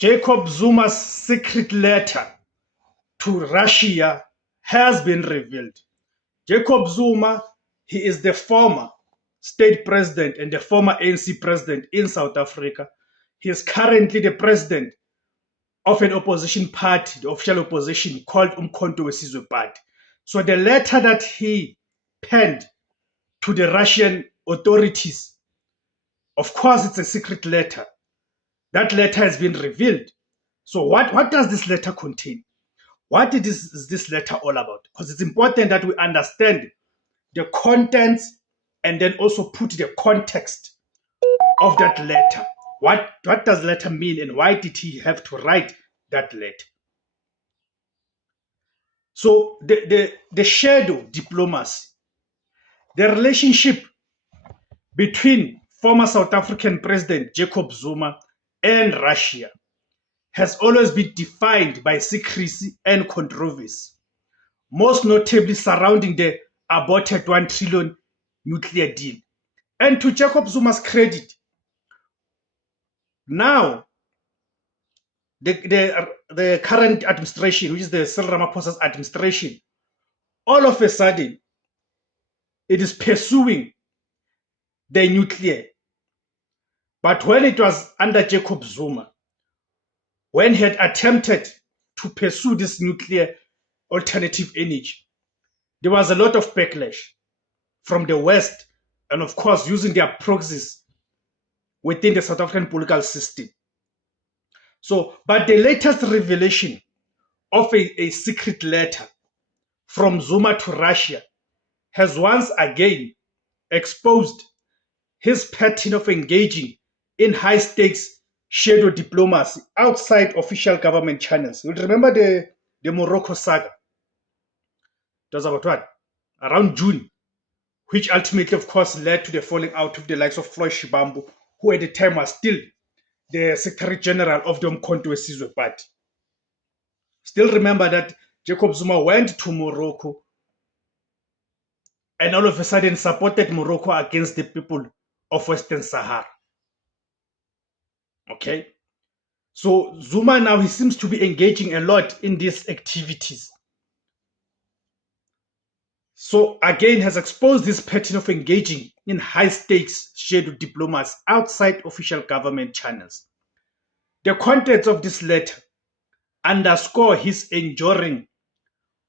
Jacob Zuma's secret letter to Russia has been revealed. Jacob Zuma, he is the former state president and the former ANC president in South Africa. He is currently the president of an opposition party, the official opposition called Umkhonto weSizwe Party. So the letter that he penned to the Russian authorities, of course, it's a secret letter. That letter has been revealed. So what does this letter contain? What is this letter all about? Because it's important that we understand the contents and then also put the context of that letter. What does letter mean and why did he have to write that letter? So the shadow diplomacy, the relationship between former South African President Jacob Zuma and Russia has always been defined by secrecy and controversy, most notably surrounding the aborted 1 trillion nuclear deal. And to Jacob Zuma's credit, now the current administration, which is the Cyril Ramaphosa's administration, all of a sudden, it is pursuing the nuclear. But when it was under Jacob Zuma, when he had attempted to pursue this nuclear alternative energy, there was a lot of backlash from the West and, of course, using their proxies within the South African political system. So, but the latest revelation of a secret letter from Zuma to Russia has once again exposed his pattern of engaging in high-stakes shadow diplomacy outside official government channels. You remember the Morocco saga? It was about what? Around June, which ultimately, of course, led to the falling out of the likes of Floyd Shivambu, who at the time was still the Secretary General of the Umkhonto weSizwe Party. Still remember that Jacob Zuma went to Morocco and all of a sudden supported Morocco against the people of Western Sahara. Okay? So Zuma now, he seems to be engaging a lot in these activities. So again, has exposed this pattern of engaging in high-stakes shadow diplomacy outside official government channels. The contents of this letter underscore his enduring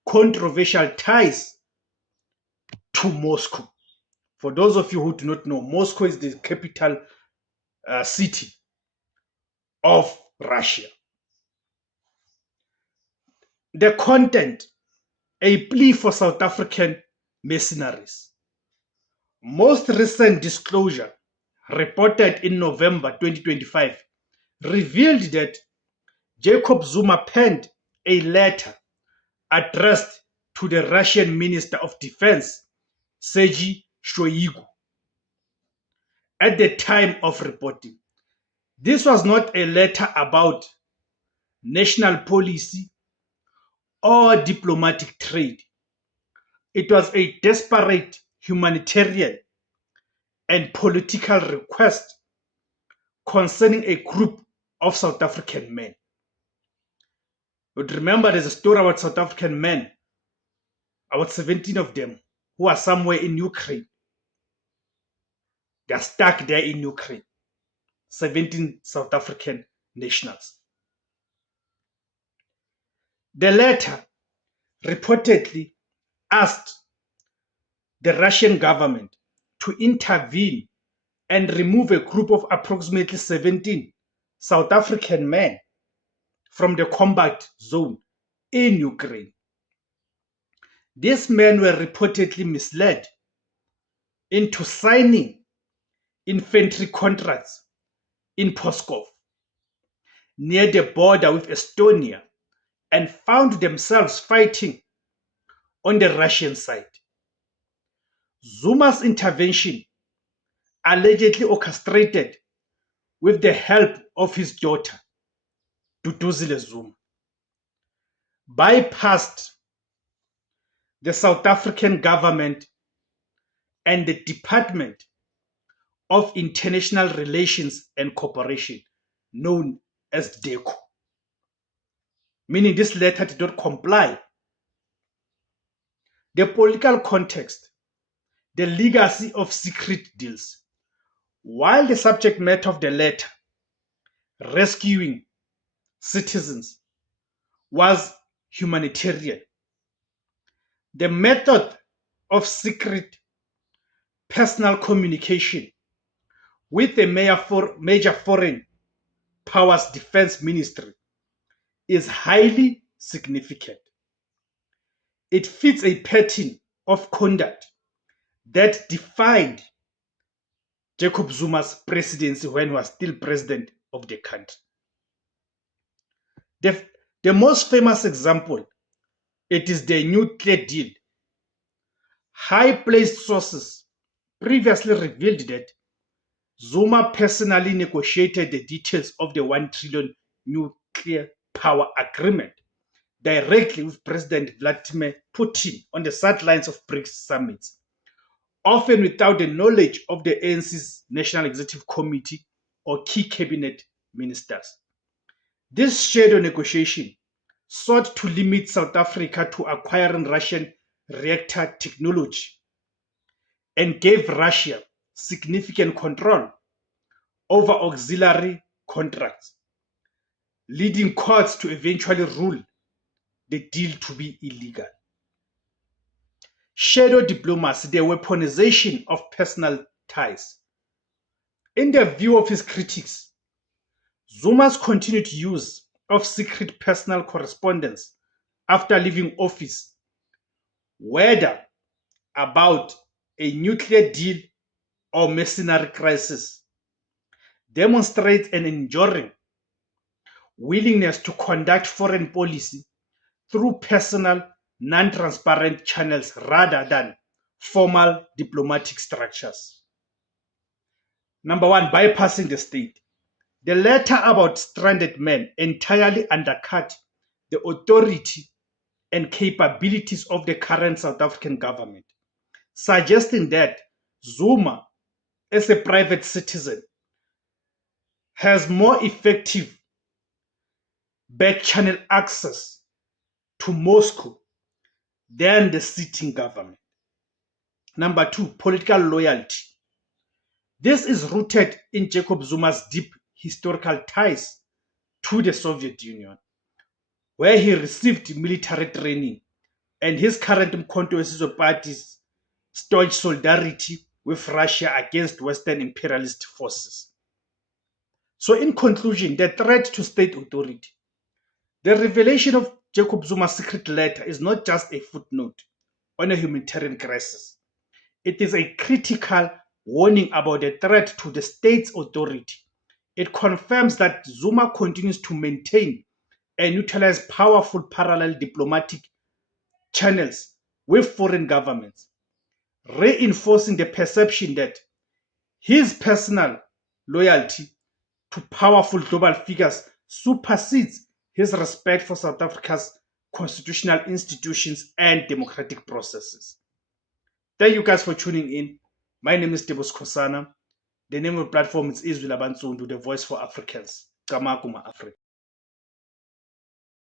controversial ties to Moscow. For those of you who do not know, Moscow is the capital city of Russia. The content, a plea for South African mercenaries. Most recent disclosure, reported in November 2025, revealed that Jacob Zuma penned a letter addressed to the Russian Minister of Defense, Sergei Shoigu. At the time of reporting, this was not a letter about national policy or diplomatic trade. It was a desperate humanitarian and political request concerning a group of South African men. But remember, there's a story about South African men, about 17 of them, who are somewhere in Ukraine. They are stuck there in Ukraine. 17 South African nationals. The letter reportedly asked the Russian government to intervene and remove a group of approximately 17 South African men from the combat zone in Ukraine. These men were reportedly misled into signing infantry contracts in Pskov, near the border with Estonia, and found themselves fighting on the Russian side. Zuma's intervention, allegedly orchestrated with the help of his daughter, Duduzile Zuma, bypassed the South African government and the Department of International Relations and Cooperation, known as DIRCO. meaning this letter did not comply. The political context, the legacy of secret deals. While the subject matter of the letter, rescuing citizens, was humanitarian, the method of secret personal communication with the major foreign powers defense ministry is highly significant. It fits a pattern of conduct that defined Jacob Zuma's presidency when he was still president of the country. The most famous example, it is the nuclear deal. High-placed sources previously revealed that Zuma personally negotiated the details of the 1 trillion nuclear power agreement directly with President Vladimir Putin on the sidelines of BRICS summits, often without the knowledge of the ANC's National Executive Committee or key cabinet ministers. This shadow negotiation sought to limit South Africa to acquiring Russian reactor technology and gave Russia significant control over auxiliary contracts, leading courts to eventually rule the deal to be illegal. Shadow diplomacy, the weaponization of personal ties. In the view of his critics, Zuma's continued use of secret personal correspondence after leaving office, whether about a nuclear deal or mercenary crisis, demonstrates an enduring willingness to conduct foreign policy through personal, non-transparent channels rather than formal diplomatic structures. Number one, bypassing the state. The letter about stranded men entirely undercut the authority and capabilities of the current South African government, suggesting that Zuma, as a private citizen, has more effective back-channel access to Moscow than the sitting government. Number two, political loyalty. This is rooted in Jacob Zuma's deep historical ties to the Soviet Union, where he received military training, and his current Umkhonto weSizwe Party's staunch solidarity with Russia against Western imperialist forces. So in conclusion, the threat to state authority. The revelation of Jacob Zuma's secret letter is not just a footnote on a humanitarian crisis. It is a critical warning about the threat to the state's authority. It confirms that Zuma continues to maintain and utilize powerful parallel diplomatic channels with foreign governments, reinforcing the perception that his personal loyalty to powerful global figures supersedes his respect for South Africa's constitutional institutions and democratic processes. Thank you guys for tuning in. My name is Tebogo Skosana. The name of the platform is Izwi Labansundu, the voice for Africans. Kamakuma Africa.